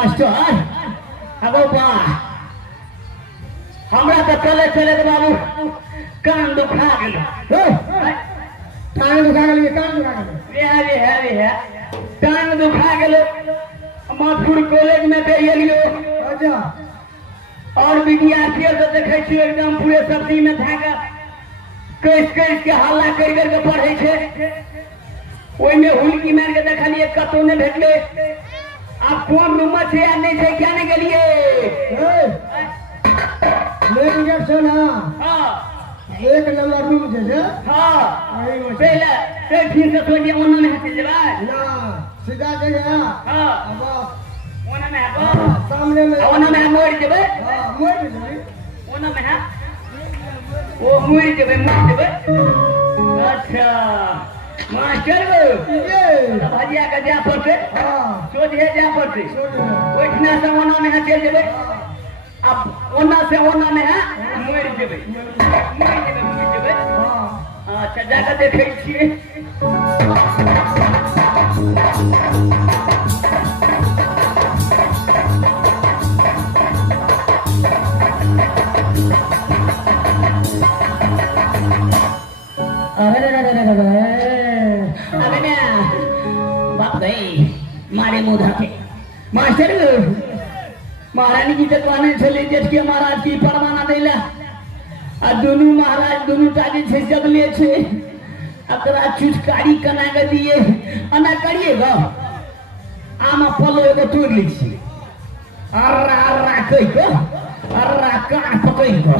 Master अगो बा हमरा तो चले चले तो बाबू कान दुखा गेल कान दुखा गेल रे कान दुखा गेल माथुर कॉलेज में दे गेलियो अच्छा और विद्यार्थियों को देखे छी एकदम पूरे सब्जी में धागा कैस के हल्ला कर के पढ़े छे ओइ में हुलकी मार के देखलिए कतो ने भेटले आप कौन रूम छे या नहीं छे क्या नहीं गेलिए लेकिन जब सुना हां एक नंबर रूम जे हां पहले से ठीक से सोचिए ओना में चल जेबा ना सीधा जगह हां अब ओना में है सामने में ओना में मोड़ जेबे हां मोड़ जेबे ओना में है वो मोड़ जेबे अच्छा मास्टर ये भजिया का जा पड़ते हां सोझे जा पड़ते ओठना से ओना में है चल जेबे अब ओना से ओना में है मोड़ जेबे हां अच्छा जाकर देखे छिए अरे बाप भाई मारे मुंह धके मास्टर महारानी की दुकान चले जेठ के महाराज की परवाना देला आ दोनों महाराज दोनों ताजी छे जगले छे अकरा चुटकारी कना के दिए अना करिएगा आमा फलो एगो तोड़ ली छी अर्रा कहि को अर्रा कान पकड़ को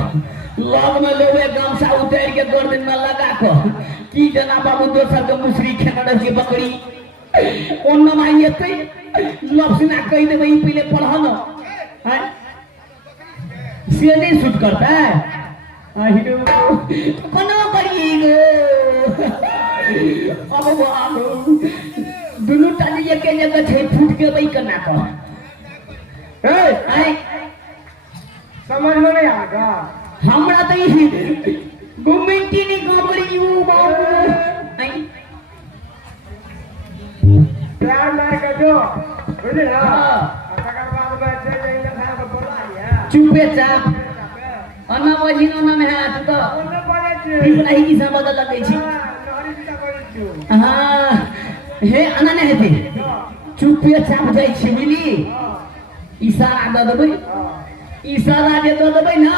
लग में लेवे गमछा उतार के गर्दन में लगा को की जना बाबू दोसर के मुसरी खेनड़ के बकरी ओन्न माई एते लपसना कहि देबे ई पहले पढ़न हैं से नहीं शूट करता है हिडो कोनो करिए अब बाबू दुनु ताली ये के जगह छे फूट के बई करना को ए समझ में नहीं आएगा हमरा तो गुमिंटी नहीं गोबरी यू बाबू प्यार मार के जो बुझे ना हां तकर बाद बैठे जाएंगे था तो बोला दिया चुपे चाप अना बजिनो ना में हाथ तो ओने पड़े छे ठीक नहीं की सब बदल लगे छी नहरी सीधा करे छु हां हे अना ने हेते चुपे चाप जाई छी मिली इशारा द देबै इशारा जे द देबै ना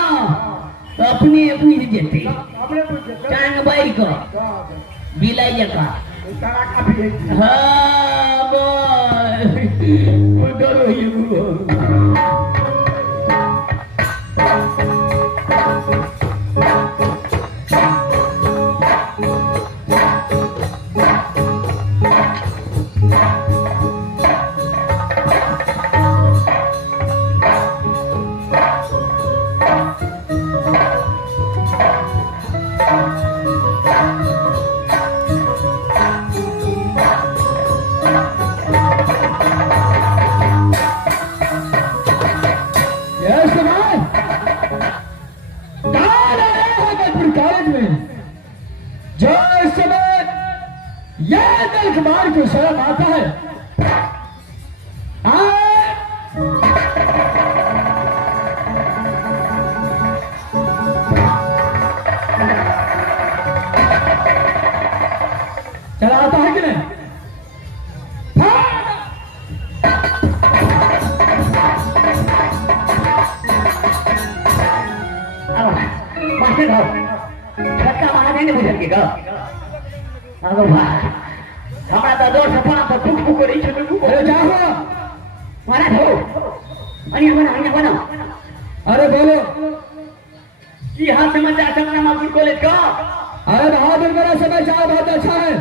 तो अपने बुझ जेते अपने पूछे टांग बाई को बिलाई जका सारा काफी है हाँ बोल वो डरो ही वो कुमार को शर्म आता है चला आता है कि नहीं छक्का मारा नहीं बुझल के गा आगो भाई हमरा तो दो सपना पर फुक फुक रही छे तू अरे जाओ मारा हो अनिया बना अरे बोलो की हाल समाचार चंद्रमा मापुर कॉलेज का अरे बहादुर मेरा समाचार बहुत अच्छा है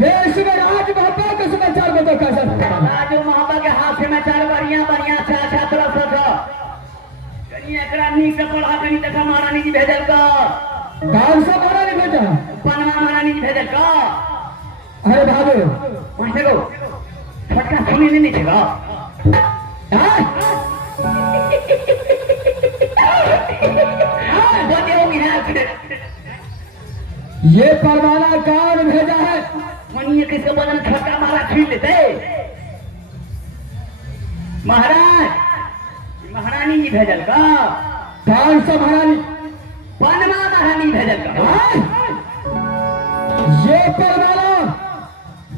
ये इसमें राज महापा का समाचार बताओ कैसा राज महापा के हाथ समाचार बढ़िया बढ़िया अच्छा तरह से कनी एकरा नी से पढ़ा कनी तक महारानी जी भेजल का गांव से मारा नहीं बेटा पनमा महारानी जी भेजल का अरे बहादुर वहां से लो फटका सुनी नहीं देगा ये परवाना कौन भेजा है मनिए किसके बदन छक्का मारा छीन लेते महाराज महारानी जी भेजल का कौन सा महारानी? पनमा महारानी भेजल का हाँ? ये परमाना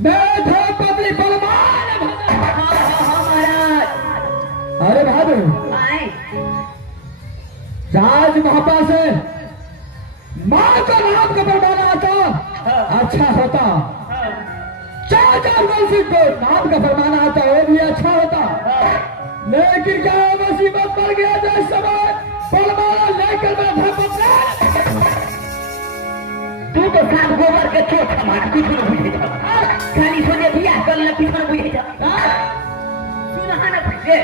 मैं था पति परमान। महाराज अरे बहादुर, आए राज महापा से माँ का नाम का परमाना आता अच्छा होता, चाचा वंशी को नाम का फरमाना आता वो भी अच्छा होता, लेकिन क्या मुसीबत पड़ गया जिस समय परमाना लेकर मैं था पत्र। तू तो साथ गोबर के चोट हमारा कुछ न बुझे जा खाली सोने दिया कल न कुछ न बुझे जा सुनहा न बुझे।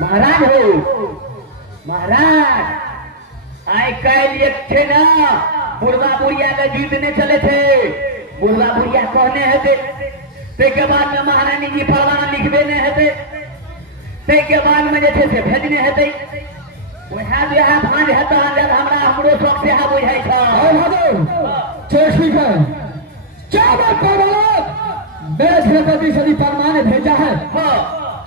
महाराज हो महाराज आए कल एक थे ना बुढ़वा बुढ़िया का जीतने चले थे। बुढ़वा बुढ़िया कहने हते ते के बाद में महारानी जी फरमाना लिखबे ने हते ते के बाद में जैसे से भेजने हते वहाँ जो है भांज हता जब हमरा हमरो शौक से है बुझाई था। चल ठीक है, क्या बात परमाना मेरे छत्रपति सदी परमाना ने भेजा है। हाँ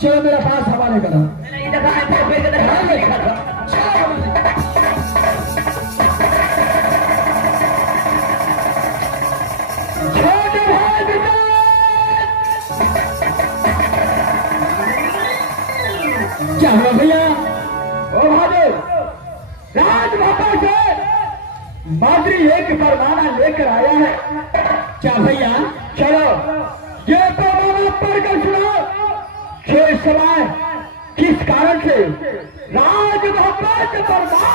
चलो मेरे पास हवाले करो। नहीं देखा है फिर के देखा लिखा था। छोटे भाई विजय, क्या हुआ भैया? ओ बहादुर, राज बाबा से मादरी एक परमाना लेकर आया है। क्या भैया? चलो ये परमाना पढ़कर सुनाओ कि इस समय किस कारण से राज बाबा के परमाना।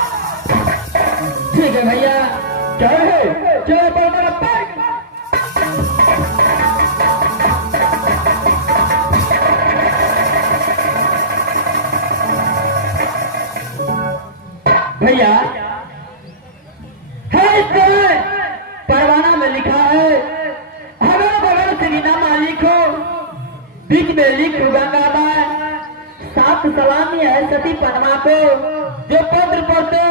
ठीक है भैया, क्या है? चलो परमाना पढ़। भैया है इसमें परवाना में लिखा है हमें बगल से नीनामा लिखो, बीच में लिख गंगाबाई, सात सलामी है सती पनमा को, जो पत्र पढ़ते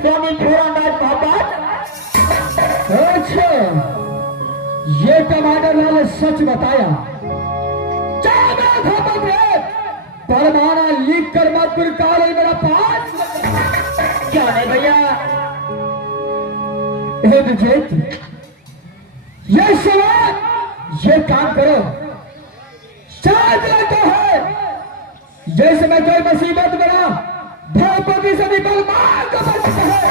स्वामी छोड़ादास मोहब्बत। अच्छा ये टमाटर लाल सच बताया, परमाना लिख कर मत काले मेरा पास। क्या नहीं भैया? ये सवाल ये काम करो, शायद लगता है जैसे मैं कोई मुसीबत बना द्रौपदी से भी बलवान का बचता है,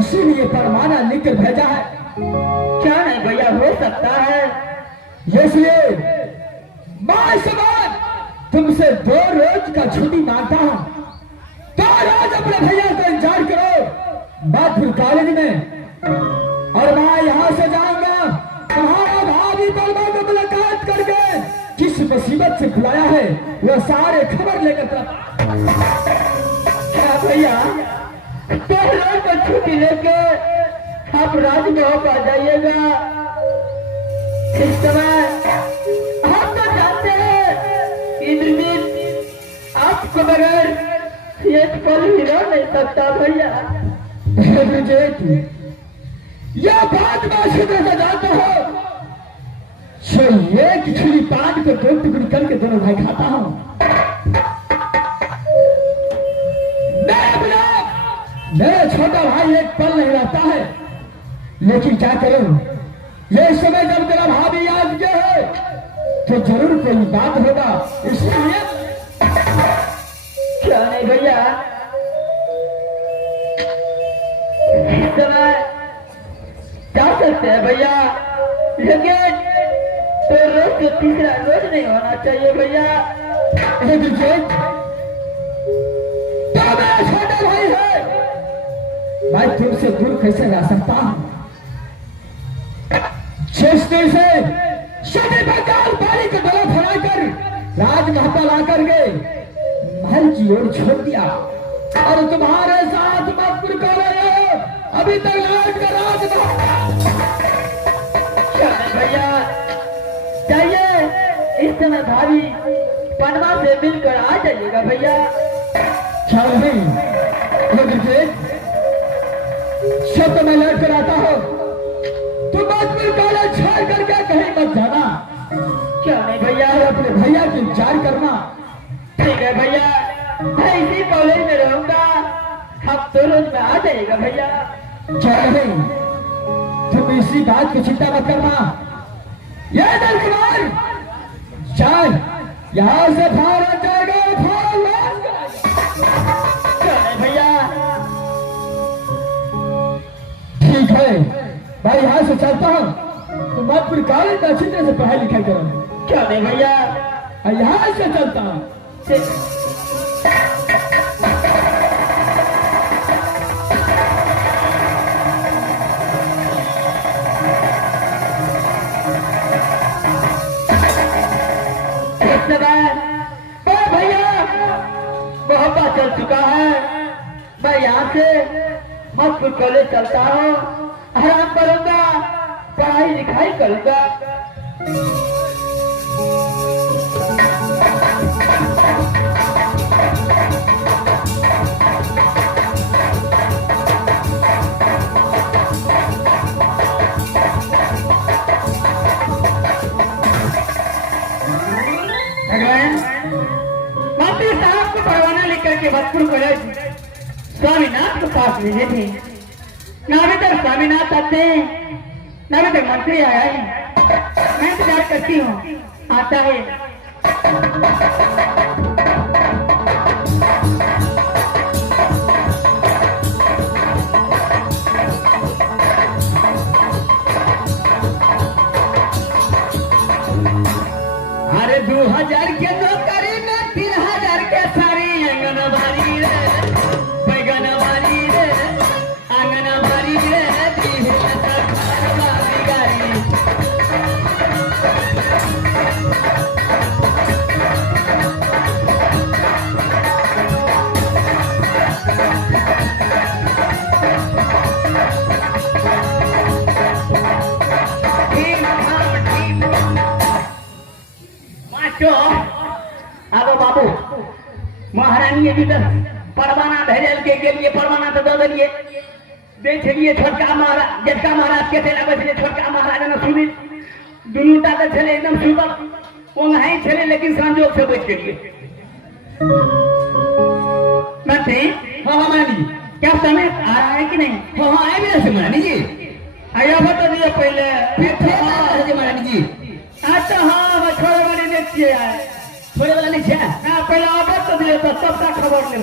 इसीलिए परमाना लिख कर भेजा है। क्या नहीं भैया हो सकता है, इसलिए मैं सवाल तुमसे 2 रोज का छुट्टी मांगता हूं, 2 रोज अपने भैया का इंतजार करो बाथुर कॉलेज में, और मैं यहां से जाऊंगा तुम्हारा भाभी बलवा को मुलाकात करके किस मुसीबत से बुलाया है वो सारे खबर लेकर। क्या भैया 2 रोज का छुट्टी लेके आप राजमहल आ जाइएगा। इस समय हम तो जानते हैं इंद्रजीत आपको बगैर एक पल ही रह नहीं सकता भैया। यह बात मैं शुरू से जानता हूँ, एक छुरी पान को 2 टुकड़ी करके दोनों भाई खाता हूँ। मेरा छोटा भाई एक पल नहीं रहता है, लेकिन क्या करूं, ये समय जब मेरा भाभी आज जो है तो जरूर कोई बात होगा, इसलिए क्या नहीं भैया इस समय जा सकते हैं भैया, लेकिन तो रोज के तीसरा रोज नहीं होना चाहिए भैया। तो मेरा छोटा भाई है, मैं तुमसे दूर कैसे रह सकता हूं? चेष्टे से शनि बंगाल पानी का गला फैलाकर राजमहल आकर के महल की ओर छोड़ दिया, और तुम्हारे साथ मत रहे अभी तक राज का राजमहल। भैया चाहिए इस समय भाभी पनमा से मिलकर आ जाइएगा भैया। चल शब्द में लड़कर आता हो, तुम बात में काला छोड़ करके कहीं मत जाना। क्या नहीं भैया, अपने भैया की इंतजार करना, तो रोज में आ जाएगा भैया। चल भाई, तुम इसी बात की चिंता मत करना। ये दल कुमार चल, यहाँ से भारत जाएगा, चले भैया। ठीक है भाई, यहाँ से चलता हूँ। तुम मत कॉलेज में अच्छी तरह से पढ़ाई लिखाई करो। चले भैया, यहाँ से चलता हूँ। भैया बहुत बार चल चुका है। मैं यहाँ से मजपुर कॉलेज चलता हूँ, आराम करूंगा, पढ़ाई लिखाई करूंगा। मंत्री साहब को परवाना लेकर के भजपुर कॉलेज स्वामीनाथ के पास भेजे थे। ना अभी तक स्वामीनाथ आते हैं, ना अभी तक मंत्री आया है। मैं इंतजार करती हूँ, आता है। अरे 2000 के नौकरी में 3000 के सारी आंगनबाड़ी रे, बैगनबाड़ी रे, आंगनबाड़ी रे, अब बाबू महारानी अभी तक परवाना भेजल के लिए परवाना तो दे दिए। देखिए छोटका महाराज, जेठका महाराज के थे बैठे, छोटका महाराज ने सुनी दुनू टा तो चले एकदम सुबह वो नहीं चले, लेकिन संजोग से बैठ के लिए हाँ महारानी, क्या समय आ रहा है कि नहीं? हाँ आए मेरे से महारानी जी। आया बता दिया पहले, फिर महारानी जी। अच्छा हाँ, छोड़े वाली देखिए थोड़े वाला नहीं है ना, पहले आवाज तो दिया था, तब तक खबर ले।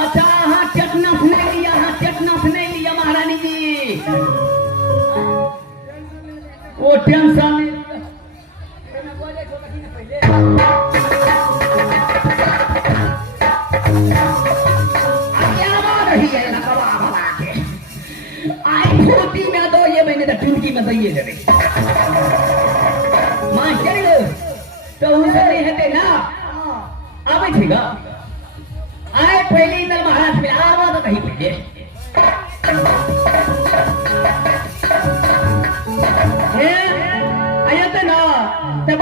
अच्छा हाँ, टेटनस नहीं लिया, हाँ टेटनस नहीं लिया महारानी जी। वो टेंशन आई में दो, ये महीने तक टूटी में दइए ले रही मास्टर तो उनसे नहीं हटे ना। अब ठीक है, आए पहले ही महाराज में आवाज तो नहीं पहले आया तो ना तब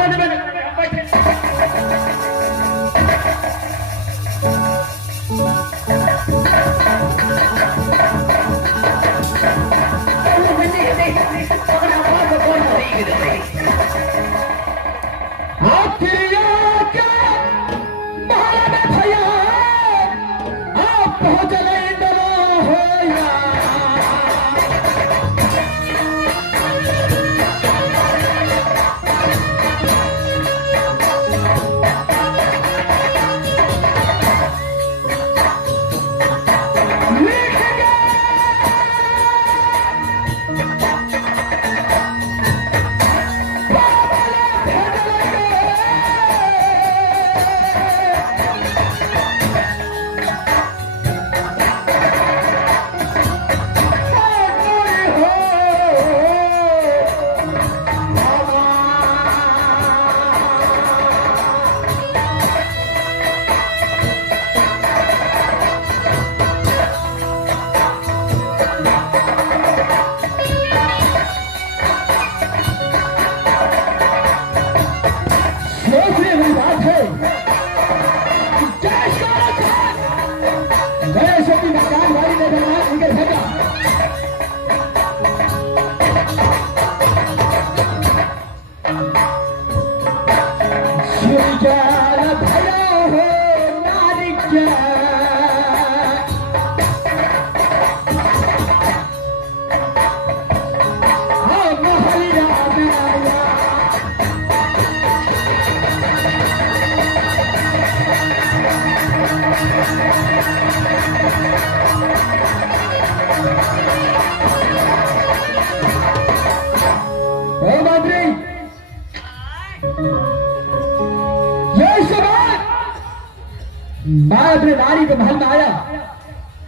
मैं अपने नारी के महल में आया,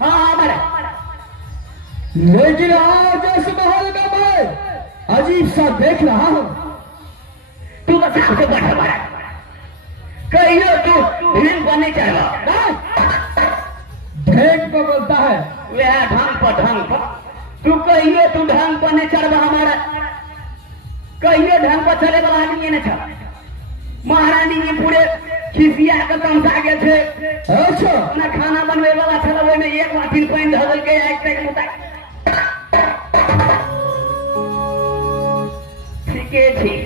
हाँ हाँ बड़ा, लेकिन आज इस महल में मैं अजीब सा देख रहा हूँ। तू तो सबसे बड़ा बड़ा कहियो तू ढील बनने चला ढेंग को बोलता है वह ढंग पर तू कहियो तू ढंग पर नहीं चढ़ हमारा कहियो ढंग पर चले वाला आदमी ने चल महारानी ने पूरे खिसिया के तमसा गए थे। अच्छा ना खाना बनवे वाला था वो में एक बाटी पानी धरल के एक तक मुता ठीक है ठीक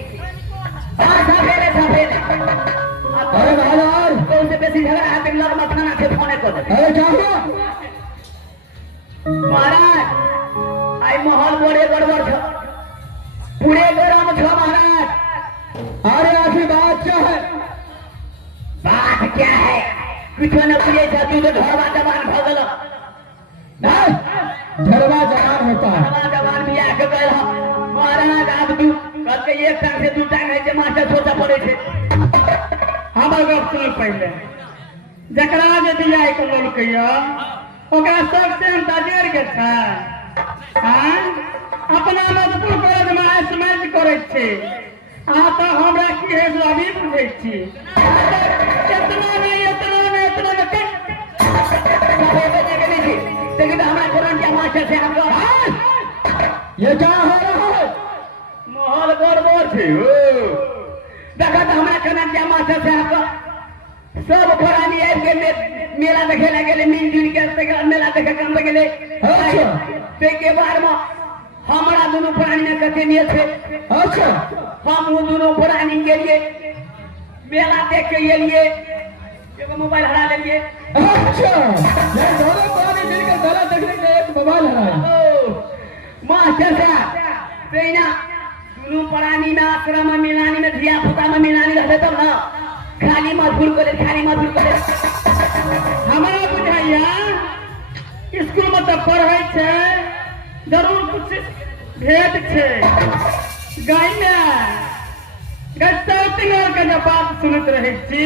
हां सफेद अरे बाहर कौन से बेसी झगड़ा है बिन लग मत खाना से फोन कर दे। अरे क्या हुआ महाराज आई महल बड़े गड़बड़ था पूरे गरम था महाराज। अरे आखिर बात क्या है? बात क्या है कुछ न पूछे तू तो ढरवा जवान भगल ढरवा जवान होता है ढरवा जवान भी आके गए महाराज आप तू कल के एक टांग से दू टांग है जे मास्टर सोचा पड़े थे। हमर गप सुन पहले जकरा जे दिया एक लोल कहियो ओकरा सब से अंताजेर के छै हां अपना मजबूर कॉलेज में एसएमएस करै छै आ तो हमरा की है अभी बुझै छी इतना नहीं लेकिन हमारा कुरान के मास्टर से हम ये क्या हो रहा है? माहौल गड़बड़ थे देखा तो हमारा कुरान के मास्टर से हम सब पुरानी आबि के मेला देखे लगे मिलजुल के मेला देखे काम लगे ते के बाद में हमारा दोनों पुरानी ने कते निये थे। अच्छा हम वो दोनों पुरानी के लिए मेला देख के लिए एगो मोबाइल हरा लेलिए। अच्छा ये दोनों पुरानी मिलकर मेला देखने के एक मोबाइल हराया। मास्टर साहब तेना दोनों पुरानी में आश्रम में मिलानी में धिया पुता में मिलानी रहते तब ना खाली मजबूर करे हमारा बुझाइया स्कूल में तो पढ़े छे जरूर कुछ भेद छे गाय में गस्ताउटिंग के जब बात सुनत रहे छी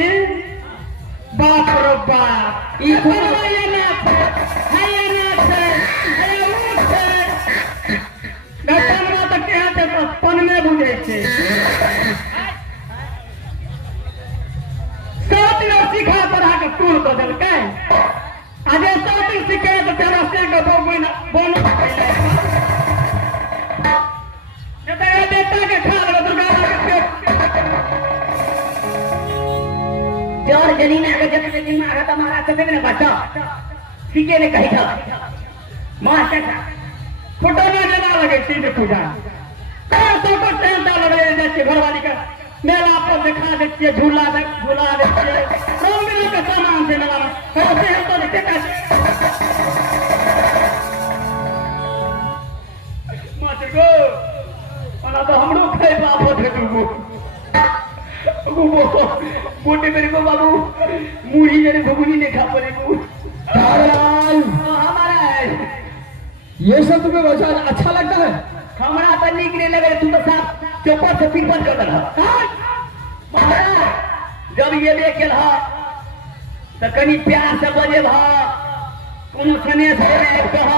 बाप रो बाप ई ये ना है वो छे गस्ताउटिंग तो के हाथ से पन में बुझे छे साथ में सिखा पढ़ा के टूर कर देल के आज स्टार्टिंग सिखे तो तेरा से के बोन ये तेरा बेटा के खा ले दुर्गा के जोर जलीना के जब दिन में आता मारा तो ने बच्चा सीखे ने कही था मास्टर साहब फोटो ना लेना लगे सीधे पूजा तो को टेंटा लगे जैसे घरवाली का मेला पर दिखा देती है झूला देती है सब मिल के सामान से मेला में कैसे हम तो देखते कैसे मास्टर को वाला तो हमरो खाए बाप होते तू बोटे मेरे को बाबू मुड़ी जरे घुगनी ने खा पड़े को हमारा ये सब तुम्हें अच्छा लगता है? हमारा तो निकले लगे तू तो साफ चौपर से फिर बंद कर दे जब ये देख के तो कनी प्यार से बजे कोनो सने से कह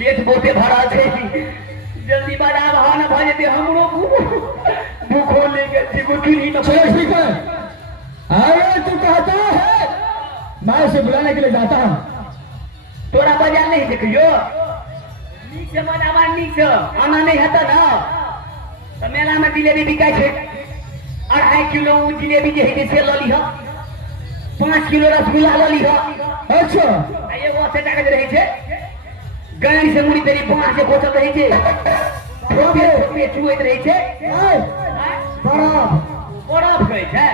लेट बोटे भरा थे जल्दी बड़ा बहाना भजे थे हमरो भूखो लेके चिबुटली में चलो ठीक है अरे तू कहता है मैं उसे बुलाने के लिए जाता हूँ। तोरा बाजार नहीं देखियो नीक से बनावा नीक से आना नहीं हता ना तो मेला में जिलेबी बिकाय छे 2.5 किलो जिलेबी जे है से लली ह 5 किलो रसगुल्ला लली ह। अच्छा एगो से टाका रहे छे गाड़ी से मुड़ी तेरी बांस से बोतल रहे छे पे चुएत रहे छे बराबर बर्फ गई है